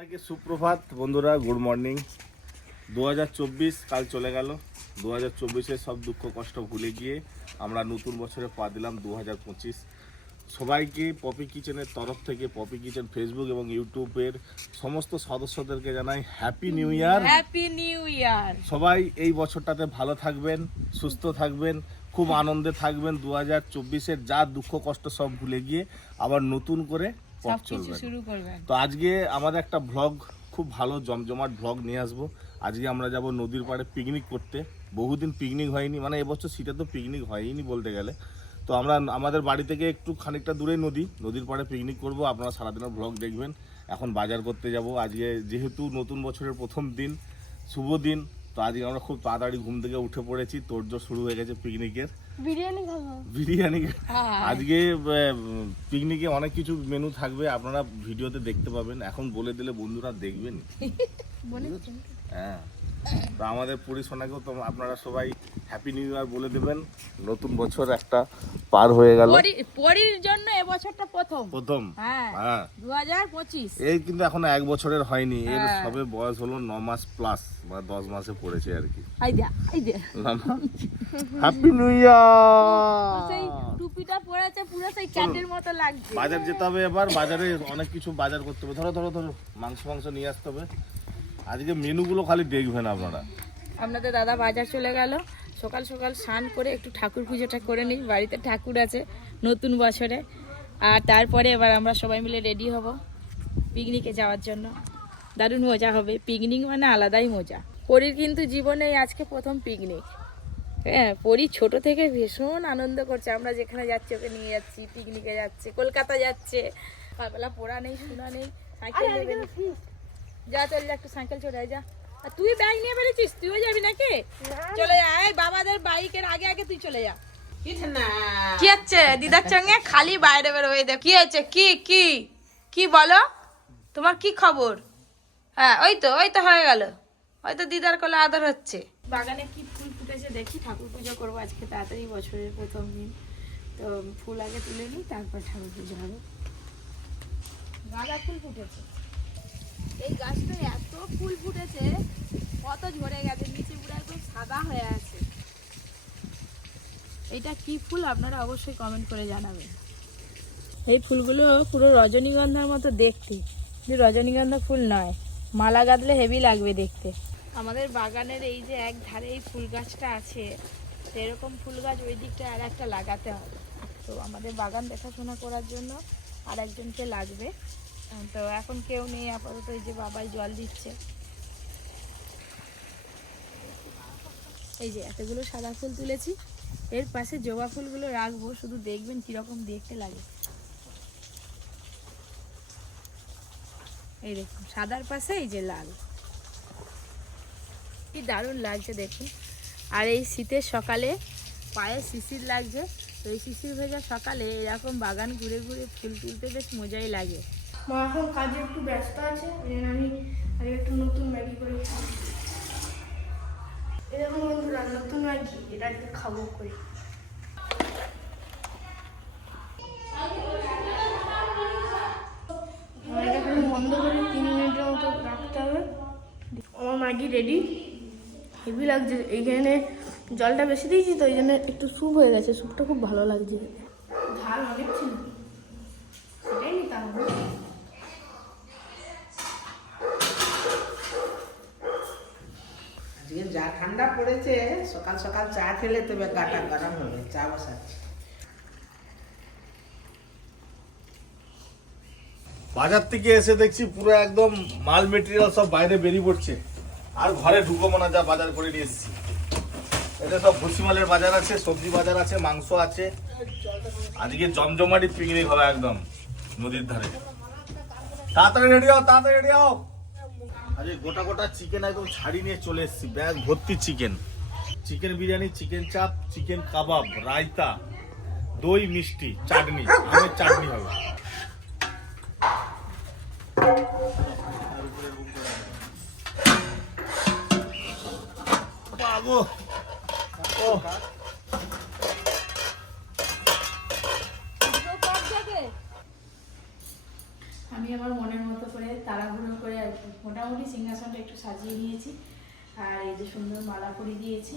সবাইকে সুপ্রভাত বন্ধুরা গুড মর্নিং। দু হাজার চব্বিশ কাল চলে গেল। দু হাজার চব্বিশের সব দুঃখ কষ্ট ভুলে গিয়ে আমরা নতুন বছরে পা দিলাম দু হাজার পঁচিশ। সবাইকে পপি কিচেনের তরফ থেকে পপি কিচেন ফেসবুক এবং ইউটিউবের সমস্ত সদস্যদেরকে জানাই happy new year. Happy new year. সবাই এই বছরটাতে ভালো থাকবেন সুস্থ থাকবেন খুব আনন্দে থাকবেন। দু হাজার চব্বিশের যা দুঃখ কষ্ট সব ভুলে গিয়ে আবার নতুন করে পথ চলবেন তো আজকে আমাদের একটা ভ্লগ খুব ভালো জমজমাট ভ্লগ নিয়ে আসব। আজকে আমরা যাব নদীর পাড়ে পিকনিক করতে। বহুদিন পিকনিক হয়নি মানে এবছর শীতে তো পিকনিক হয়নি বলতে গেলে। তো আমরা আমাদের বাড়ি থেকে একটু খানিকটা দূরে নদী নদীর পাড়ে পিকনিক করব। আপনারা সারাদিনের ভ্লগ দেখবেন। এখন বাজার করতে যাব। আজকে যেহেতু নতুন বছরের প্রথম দিন শুভ দিন। তো আজকে আমরা খুব তাড়াতাড়ি ঘুম থেকে উঠে পড়েছি তোরজো শুরু হয়ে গেছে পিকনিকের। বিরিয়ানি খাব। বিরিয়ানি? হ্যাঁ। আজকে পিকনিকে অনেক কিছু মেনু থাকবে আপনারা ভিডিওতে দেখতে পাবেন। এখন বলে দিলে বন্ধুরা দেখবেন হ্যাঁ। তো আমাদের পরিশোনাকেও তো আপনারা সবাই হ্যাপি নিউ ইয়ার বলে দেবেন। নতুন বছর একটা পার হয়ে গেল। পরি- পরির জন্য এবছরটা প্রথম। প্রথম? হ্যাঁ হ্যাঁ। দু হাজার পঁচিশ। এই কিন্তু এখনও এক বছরের হয়নি। এর হ্যাঁ। সবে বয়স হলো ন মাস প্লাস বা দশ মাসে পড়েছে আর কি। হ্যাপি নিউ সেই ইয়ার টুপিটা পরেছে পুরো সেই ক্যাটের মতো লাগছে। বাজার যেতে হবে এবার। বাজারে অনেক কিছু বাজার করতে হবে। ধরো ধরো ধরো। মাংস মাংস নিয়ে আসতে হবে। আজকে মেনুগুলো খালি দেখবেন আপনারা। আপনাদের দাদা বাজার চলে গেল। সকাল সকাল স্নান করে একটু ঠাকুর পুজোটা করে নিই। বাড়িতে ঠাকুর আছে নতুন বছরে। আর তারপরে এবার আমরা সবাই মিলে রেডি হব পিকনিকে যাওয়ার জন্য। দারুণ মজা হবে। পিকনিক মানে আলাদাই মজা। পরীর কিন্তু জীবনে আজকে প্রথম পিকনিক। হ্যাঁ পরি ছোট থেকে ভীষণ আনন্দ করছে। আমরা যেখানে যাচ্ছি ওকে নিয়ে যাচ্ছি পিকনিকে যাচ্ছে কলকাতা যাচ্ছে। সকালবেলা পড়া নেই শোনা নেই সাইকেল। যা চল যা একটু সাইকেল চলে আয়, যা। আর তুই ব্যাগ নিয়ে বেরিয়েছিস? তুইও যাবি নাকি? চলে যা এই বাবাদের বাইকের আগে আগে তুই চলে যা। কি হচ্ছে? দিদার সঙ্গে খালি বাইরে বের হয়ে দেখ। কি হচ্ছে কি কি কি বলো? তোমার কি খবর? হ্যাঁ ওই তো ওই তো হয়ে গেল। ওই তো দিদার কোলে আদর হচ্ছে। বাগানে কি ফুল ফুটেছে দেখি ঠাকুর পুজো করব আজকে তাড়াতাড়ি বছরের প্রথম দিন। তো ফুল আগে তুলে নিই তারপর ঠাকুর পুজো হবে। গাঁদা ফুল ফুটেছে। এই গাছটা এত ফুল ফুটেছে কত ঝরে গেছে নিচে পুরো একদম সাদা হয়ে আছে। এটা কি ফুল আপনারা অবশ্যই কমেন্ট করে জানাবেন। এই ফুলগুলো পুরো রজনীগন্ধার মতো দেখতে। কিন্তু রজনীগন্ধা ফুল নয় মালা গাঁদলে হেভি লাগবে দেখতে। আমাদের বাগানের এই যে এক ধারে এই ফুল গাছটা আছে সেরকম ফুল গাছ ওই দিকটা আর একটা লাগাতে হবে। তো আমাদের বাগান দেখাশোনা করার জন্য আর একজনকে লাগবে। তো এখন কেউ নেই, আপাতত এই যে বাবাই জল দিচ্ছে। এই যে এতগুলো সাদা ফুল তুলেছি, এর পাশে জবা ফুলগুলো রাখব, শুধু দেখবেন কীরকম দেখতে লাগে। এই দেখুন, সাদার পাশে এই যে লাল। কি দারুণ লাগছে দেখুন। আর এই শীতের সকালে পায়ে শিশির লাগছে, তো এই শিশির ভেজা সকালে এরকম বাগান ঘুরে ঘুরে ফুল তুলতে বেশ মজাই লাগে। মা এখন কাজে একটু ব্যস্ত আছে, ওই জন্য আমি আগে একটু নতুন ম্যাগি করে এরকম বন্ধুরা নতুন ম্যাগি এটা আজকে খাব করে। বন্ধ করে তিন রাখতে হবে। আমার ম্যাগি রেডি হেভি লাগছে, এইখানে জলটা বেশি দিয়েছি তো, এই জন্য একটু স্যুপ হয়ে গেছে, স্যুপটা খুব ভালো লাগছে ঝাল অনেক ছিল সেটাই নিতাম আজকে যা ঠান্ডা পড়েছে, সকাল সকাল চা খেলে তবে গাটা গরম হবে, চা বসাচ্ছি। বাজার থেকে এসে দেখছি পুরো একদম মাল মেটেরিয়াল সব বাইরে বেরিয়ে পড়ছে। আর ঘরে ঢুকবো না যা বাজার করে নিয়ে এসেছি। এটা সব ভুসিমালের বাজার আছে, সবজি বাজার আছে, মাংস আছে। আজকে জমজমাটি পিকনিক হবে একদম, নদীর ধারে। তাড়াতাড়ি রেডি হও, তাড়াতাড়ি রেডি হও। আজকে গোটা গোটা চিকেন একদম ছাড়ি নিয়ে চলে এসেছি। ব্যাগ ভর্তি chicken chicken biryani chicken chaap chicken kebab, raita, দই, মিষ্টি, চাটনি, আমের চাটনি হবে। ও আমি আমার মনের মতো করে তাড়াহুড়ো করে আর কি মোটামুটি সিংহাসনটা একটু সাজিয়ে নিয়েছি। আর এই যে সুন্দর মালা করে দিয়েছি।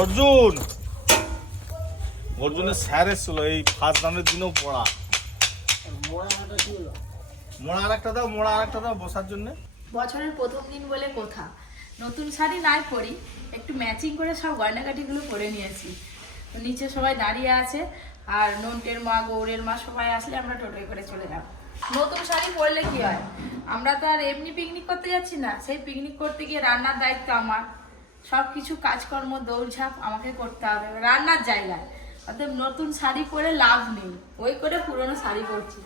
অর্জুন! অর্জুনের স্যার এসেছিল, এই ফার্স্ট রাউন্ডের দিনেও পড়া। মোড়া আর একটা দাও, মোড়া আর একটা দাও বসার জন্য। বছরের প্রথম দিন বলে কোথা। নতুন শাড়ি নাই পরি, একটু ম্যাচিং করে সব গয়নাগাটিগুলো পরে নিয়েছি। নিচে সবাই দাঁড়িয়ে আছে, আর নন্টের মা, গৌরের মা সবাই আসলে আমরা টোটোয় করে চলে যাব। নতুন শাড়ি পরলে কি হয়? আমরা তো আর এমনি পিকনিক করতে যাচ্ছি না। সেই পিকনিক করতে গিয়ে রান্নার দায়িত্ব আমার। সব কিছু কাজকর্ম, দৌড়ঝাঁপ আমাকে করতে হবে। রান্নার জায়গায়। অতএব নতুন শাড়ি পরে লাভ নেই। ওই করে পুরনো শাড়ি পরছি।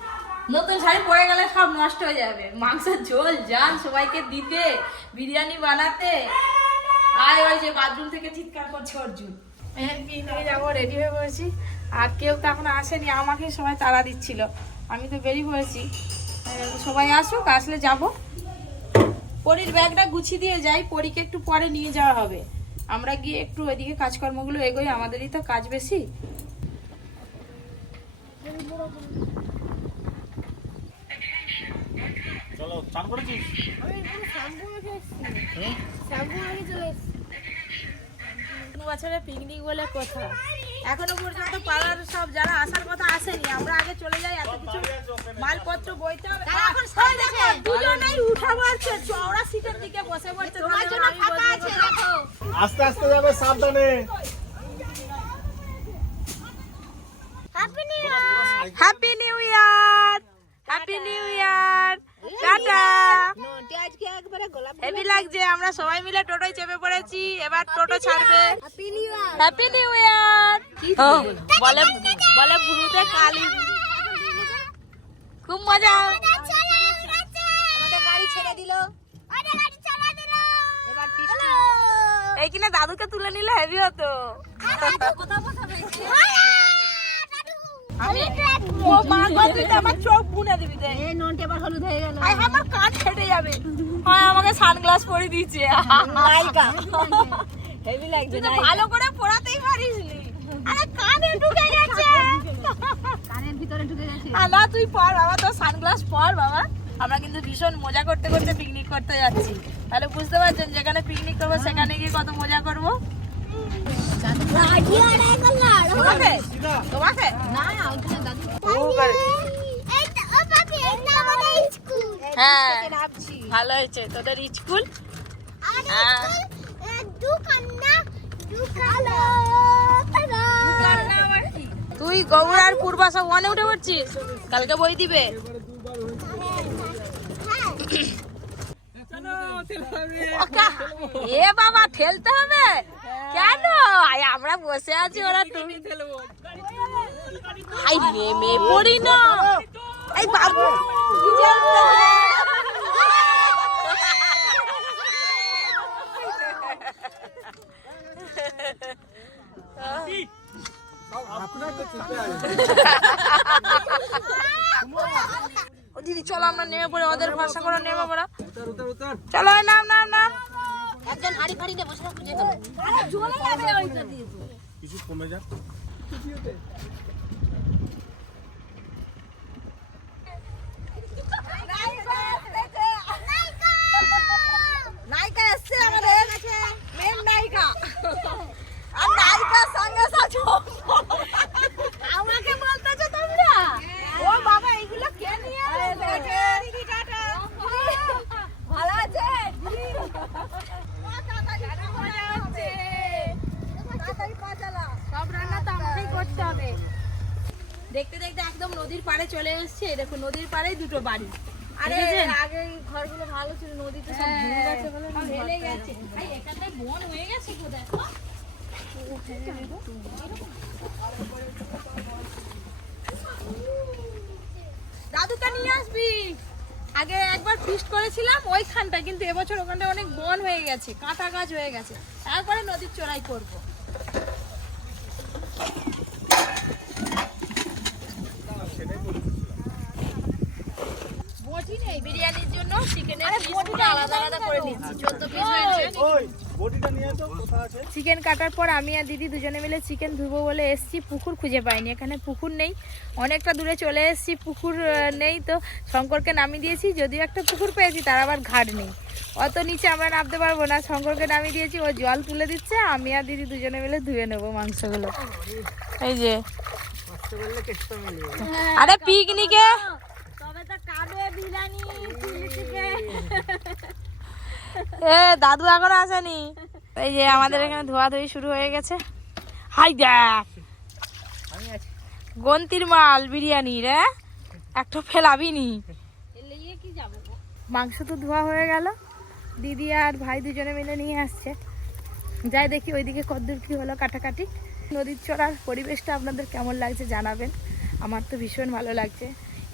নতুন শাড়ি পরে গেলে সব নষ্ট হয়ে যাবে। মাংসের ঝোল জান সবাইকে দিতে, বিরিয়ানি বানাতে। আর ওই যে বাথরুম থেকে চিৎকার করছে অর্জুন। যাব রেডি হয়ে পড়েছি। আর কেউ তো এখন আসেনি, আমাকে সবাই তাড়া দিচ্ছিল। আমি তো বেরিয়ে পড়েছি। সবাই আসুক, আসলে যাব। পরির ব্যাগটা গুছিয়ে দিয়ে যাই পরীকে একটু পরে নিয়ে যাওয়া হবে। আমরা গিয়ে একটু ওইদিকে কাজকর্মগুলো এগোই আমাদেরই তো কাজ বেশি। চলো চান করেছিস? দু পিকনিক বলে কথা। এখনও পর্যন্ত পাড়ার সব যারা আসার কথা আসেনি আমরা আগে চলে যাই এত কিছু মালপত্র বইতে হবে। এখন সবাই দেখো দুজনেই উঠা চওড়া সিটের দিকে বসে পড়ছে তোমার জন্য ফাঁকা আছে দেখো। আস্তে আস্তে যাবে সাবধানে। Happy new year happy new year tata heavy লাগছে আমরা সবাই মিলে টোটোয় চেপে পড়েছি এবার টোটো ছাড়বে। হ্যাপি নিউ ইয়ার বলে বলে ভুরুতে কালি। খুব মজা। এই কিনা দাদুকে তুলে নিলে হেভি হতো। আমি ও মা তুই তো আমার চোখ বুনে দিবি দে এই নন্টে এবার হলুদ হয়ে গেল। আমার কান ফেটে যাবে। হয় আমাকে সানগ্লাস পরে দিয়েছে। নাইকা হেভি লাগছে না ভালো করে পড়াতেই পারিস নি। আরে কানে ঢুকে গেছে। কানের ভিতরে ঢুকে গেছে। না তুই পর বাবা তো সানগ্লাস পর বাবা। আমরা কিন্তু ভীষণ মজা করতে করতে পিকনিক করতে যাচ্ছি। তাহলে বুঝতে পারছেন যেখানে পিকনিক করব সেখানে গিয়ে কত মজা করব? তোমাকে? তোমাকে? হ্যাঁ ভালো হয়েছে। তোদের স্কুল? তুই গৌড়ার পূর্বাসা ওয়ানে উঠে পড়ছিস? কালকে বই দিবে। ওকা, এ বাবা ঠেলতে হবে। কেন? আমরা বসে আছি ওরা তুমি আই নেমে পড়ি না। এই বাবু ও দিদি চলো আমরা নেমে পড়ে ওদের ভাষা করে নেমে পড়া চলো নাম নাম নাম। একজন হাড়ি ফাড়ি দিয়ে বসে থাকবে যেখানে কিছু কমে যাক নায়িকা এসছে আমাদের মেন নায়িকা আর নায়িকার সঙ্গে সাথে আমাকে বলতেছো তোমরা ও বাবা এগুলো কে নিয়ে এসেছে দিদি টাটা ভালো আছে সব রান্না তো আমাকেই করতে হবে দেখতে দেখতে একদম নদীর পাড়ে চলে এসেছে। দেখো নদীর পাড়েই দুটো বাড়ি। আরে আগে ঘরগুলো ভালো ছিল নদীতে সব ভেঙে গেছে বলে গেছে। ভাই এখানটায় বন হয়ে গেছে দাদুকে নিয়ে আসবি। আগে একবার ফিস্ট করেছিলাম ওইখানটা কিন্তু এবছর ওখানটা অনেক বন হয়ে গেছে কাঁটা গাছ হয়ে গেছে। তারপরে নদীর চড়াই করব বটি নেই বিরিয়ানির জন্য চিকেনের পিসগুলো আলাদা করে নিচ্ছি। চোদ্দ পিস হয়েছে। ওই বডিটা নিয়ে আসো কোথা আছে? চিকেন কাটার পর আমি আর দিদি দুজনে মিলে চিকেন ধুবো বলে এসছি। পুকুর খুঁজে পাইনি এখানে পুকুর নেই। অনেকটা দূরে চলে এসছি পুকুর নেই তো। শঙ্করকে নামিয়ে দিয়েছি যদিও একটা পুকুর পেয়েছি তার আবার ঘাট নেই। অত নিচে আমরা নামতে পারব না। শঙ্করকে নামিয়ে দিয়েছি ও জল তুলে দিচ্ছে আমি আর দিদি দুজনে মিলে ধুয়ে নেব মাংসগুলো। এই যে। আরে পিকনিকে। এ, দাদু এখন আসেনি। এই যে আমাদের এখানে ধোয়াধুয়ি শুরু হয়ে গেছে। হাই দেখ। গন্তির মাল, বিরিয়ানি রে। একটা ফেলাবি নি মাংস তো ধোয়া হয়ে গেল। দিদি আর ভাই দুজনে মিলে নিয়ে আসছে। যাই দেখি ওইদিকে কদ্দূর কি হলো কাটাকাটি। নদীর চড়ার পরিবেশটা আপনাদের কেমন লাগছে জানাবেন। আমার তো ভীষণ ভালো লাগছে।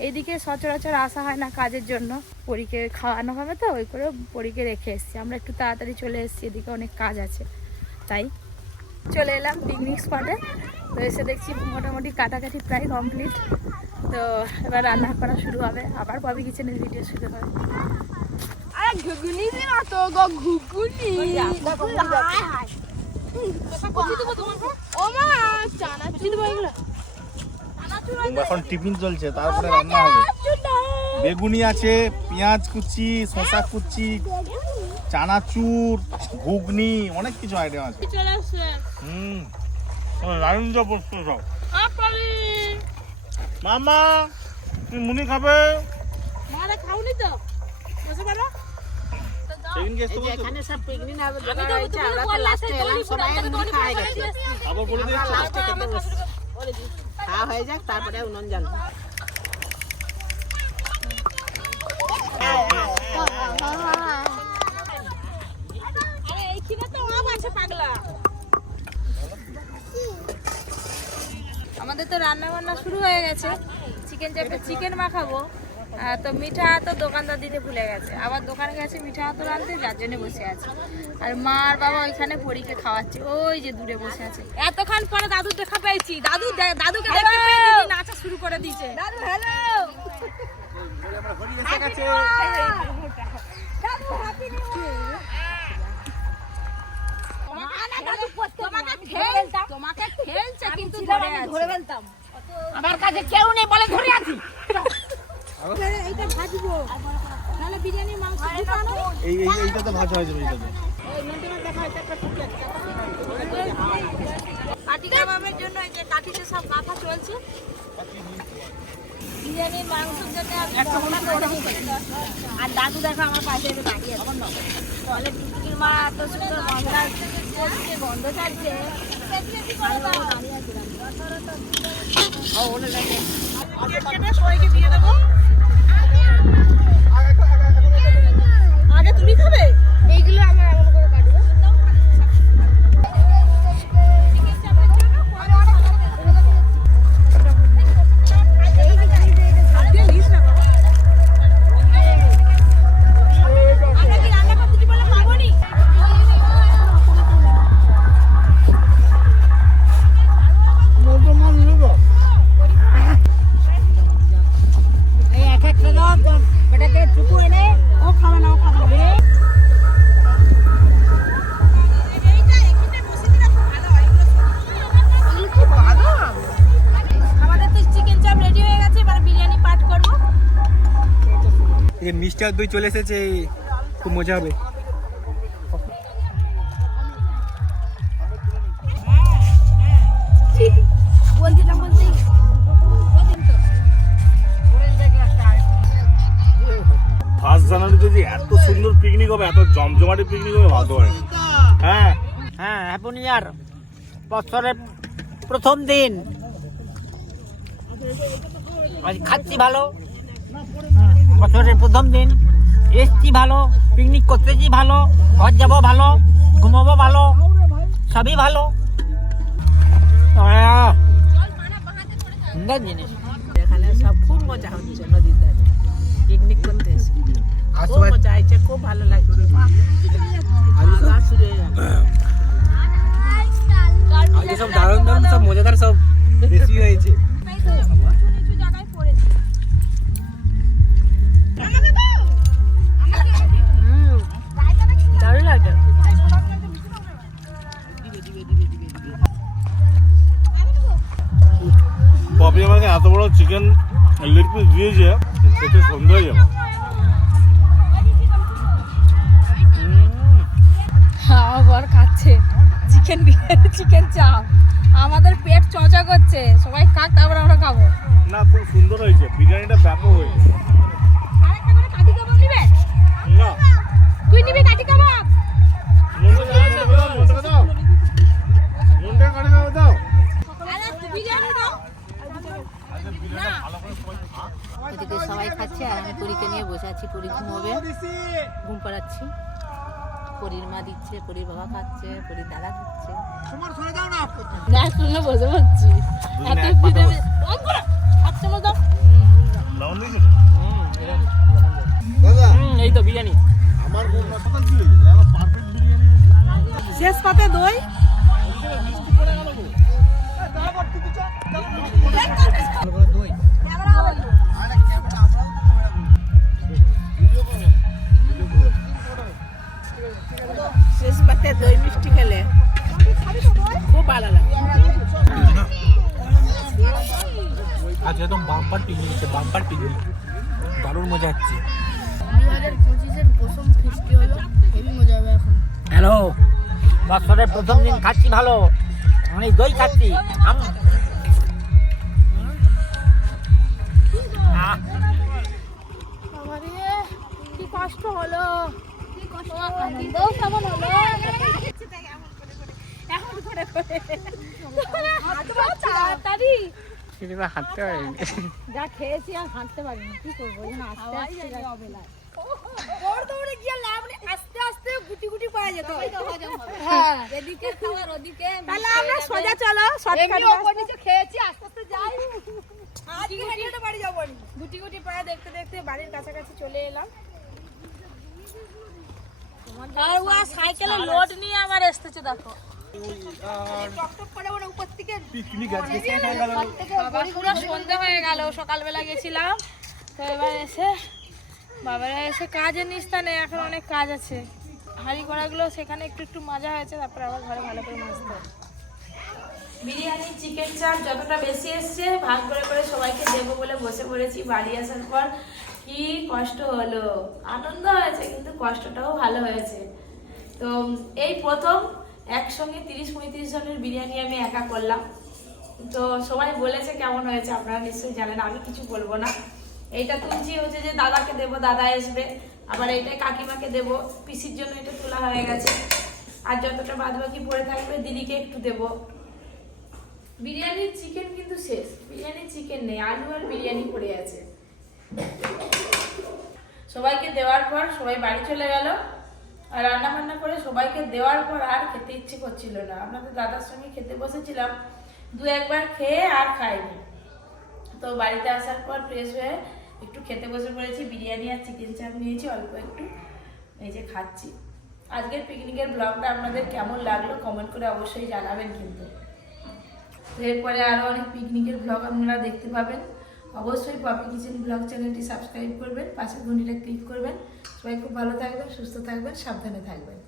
এইদিকে সচরাচর আসা হয় না কাজের জন্য। পরীকে খাওয়ানো হবে তো ওই করে পরীকে রেখে এসছি। আমরা একটু তাড়াতাড়ি চলে এসেছি এদিকে অনেক কাজ আছে। তাই চলে এলাম পিকনিক স্পটে তো এসে দেখছি মোটামুটি কাটাকাটি প্রায় কমপ্লিট তো এবার রান্না করা শুরু হবে। আবার ববি কিচেনের ভিডিও শুরু হবে? আরে ঘুগনি তো গো ও মা চানা এগুলো এখন টিফিন চলছে তারপরে রান্না হবে। বেগুনি আছে পেঁয়াজ কুচি শশা কুচি চানাচুর ঘুগনি অনেক কিছু আইটেম আছে। হুম। যা বসছো সব। মামা তুমি মুনি খাবে? মারা খাওনি তো বসে আবার বলে দিচ্ছ। খাওয়া হয়ে যাক, তারপরে উনুন পাগলা আমাদের তো রান্না বান্না শুরু হয়ে গেছে। চিকেন চাপে চিকেন মাখাবো। তো মিঠা তো দোকানদার দিতে ভুলে গেছে। আবার দোকানে গেছে মিঠা হাত আনতে যার জন্য বসে আছে। আর মা আর বাবা ওইখানে পরীকে খাওয়াচ্ছে। ওই যে দূরে বসে আছে। এতক্ষণ পরে দাদু দেখা পেয়েছি। দাদু দাদুকে দেখতে পেয়ে নাচা শুরু করে দিয়েছে। দাদু হ্যালো তোমাকে ফেল কিন্তু ধরে ধরে ফেলতাম। আমার কাছে কেউ নেই বলে ধরে আছি। এইটা ভাজবো নাহলে বিরিয়ানির মাংস এই এই এইটা তো ভাজা হয়েছে এইটাতে। কাটি কাবাবের জন্য এই যে কাঠিতে সব মাথা চলছে। বিরিয়ানির মাংসের জন্য আর দাদু দেখো আমার পাশে একটু দাঁড়িয়ে টিকির মা এত সুন্দর মশলা গন্ধ দাঁড়িয়ে আর দই চলে এসেছে খুব মজা হবে। ফার্স্ট জানুয়ারিতে যে এত সুন্দর পিকনিক হবে এত জমজমাটি পিকনিক হবে ভালো হয় হ্যাঁ। হ্যাঁ হ্যাপি নিউ ইয়ার বছরের প্রথম দিন। আজ খাচ্ছি ভালো। বছরের প্রথম দিন। এসছি ভালো পিকনিক করতেছি ভালো ঘর যাব ভালো ঘুমাবো ভালো সবই ভালো। সুন্দর জিনিস। এখানে সব খুব মজা হচ্ছে নদীর ধারে পিকনিক করতে এসে। আচ্ছা, খুব মজা হয়েছে খুব ভালো লাগছে। সব দারুণ দারুণ সব মজাদার সব রেসিপি হয়েছে। পিস দিয়েছে খেতে সন্ধ্যা হয়ে যাবে আমার বর খাচ্ছে। চিকেন বিরিয়ানি চিকেন চাপ। আমাদের পেট চঁচা করছে। সবাই খাক তারপর আমরা খাব। না খুব সুন্দর হয়েছে। বিরিয়ানিটা ব্যাপক হয়েছে। আরেকটা করে কাঠি কাবাব নিবে? না। তুই নিবি কাঠি কাবাব? ওদিকে সবাই খাচ্ছে আর আমি পরীকে নিয়ে বসে আছি পরী ঘুমোবে ঘুম পাড়াচ্ছি পরীর মা দিচ্ছে পরীর বাবা খাচ্ছে পরীর দাদা খাচ্ছে না শুনে বসে পড়ছি এত খিদে করো। হাত চামচ দাও। এই তো বিরিয়ানি শেষ পাতে দই শেষ একদম বাম্পার পিকনিক হচ্ছে বাম্পার পিকনিক দারুণ মজা হচ্ছে। হ্যালো বছরের প্রথম দিন, খাচ্ছি ভালো। আমি দই খাচ্ছি। কষ্ট হলো এখন করে করে তাড়াতাড়ি হাঁটতে পারিনি। যা খেয়েছি আর হাঁটতে পারিনি কি করব? আস্তে আস্তে আস্তে গুটি গুটি যেত। হ্যাঁ। এদিকে খাবার ওদিকে তাহলে আমরা সোজা চলো শর্টকাট ওপর নিচে খেয়েছি আস্তে আস্তে যাই। আজকে হেঁটে হেঁটে বাড়ি যাব গুটি গুটি পায়ে দেখতে দেখতে বাড়ির কাছাকাছি চলে এলাম। আর ও সাইকেলে লোড নিয়ে আমার এসতেছে দেখো। শেষ হয়ে গেল। পুরো সন্ধে হয়ে গেল সকালবেলা গেছিলাম। তো এবার এসে বাবারা এসে কাজের নিস্তানে এখন অনেক কাজ আছে। হাঁড়ি কড়াগুলো সেখানে একটু একটু মাজা হয়েছে তারপর আবার ঘরে ভালো করে মাজতে হবে। বিরিয়ানি চিকেন চাপ যতটা বেশি এসছে ভাগ করে করে সবাইকে দেবো বলে বসে পড়েছি বাড়ি আসার পর। কি কষ্ট হলো? আনন্দ হয়েছে কিন্তু কষ্টটাও ভালো হয়েছে। তো এই প্রথম একসঙ্গে তিরিশ পঁয়ত্রিশ জনের বিরিয়ানি আমি একা করলাম। তো সবাই বলেছে কেমন হয়েছে, আপনারা নিশ্চয়ই জানেন, আমি কিছু বলব না। এইটা তুলছি হচ্ছে যে দাদাকে দেবো, দাদা আসবে। আবার এইটা কাকিমাকে দেবো, পিসির জন্য এটা তোলা হয়ে গেছে। আর যতটা বাদ বাকি পড়ে থাকবে, দিদিকে একটু দেবো। বিরিয়ানির চিকেন কিন্তু শেষ, বিরিয়ানির চিকেন নেই, আলু আর বিরিয়ানি পড়ে আছে। সবাইকে দেওয়ার পর সবাই বাড়ি চলে গেল। রান্না বান্না করে সবাইকে দেওয়ার পর আর খেতে ইচ্ছে করছিল না। আপনাদের দাদার সঙ্গে খেতে বসেছিলাম, দু একবার খেয়ে আর খাইনি। তো বাড়িতে আসার পর ফ্রেশ হয়ে একটু খেতে বসে পড়েছি, বিরিয়ানি আর চিকেন চাপ নিয়েছি, অল্প একটু। এই যে খাচ্ছি। আজকের পিকনিকের ব্লগটা আপনাদের কেমন লাগল কমেন্ট করে অবশ্যই জানাবেন কিন্তু। এরপরে আরও অনেক পিকনিকের ব্লগ আপনারা দেখতে পাবেন। অবশ্যই পপি কিচেন ব্লগ চ্যানেলটি সাবস্ক্রাইব করবেন পাশে ঘন্টিটা ক্লিক করবেন। সবাই খুব ভালো থাকবেন, সুস্থ থাকবেন, সাবধানে থাকবেন।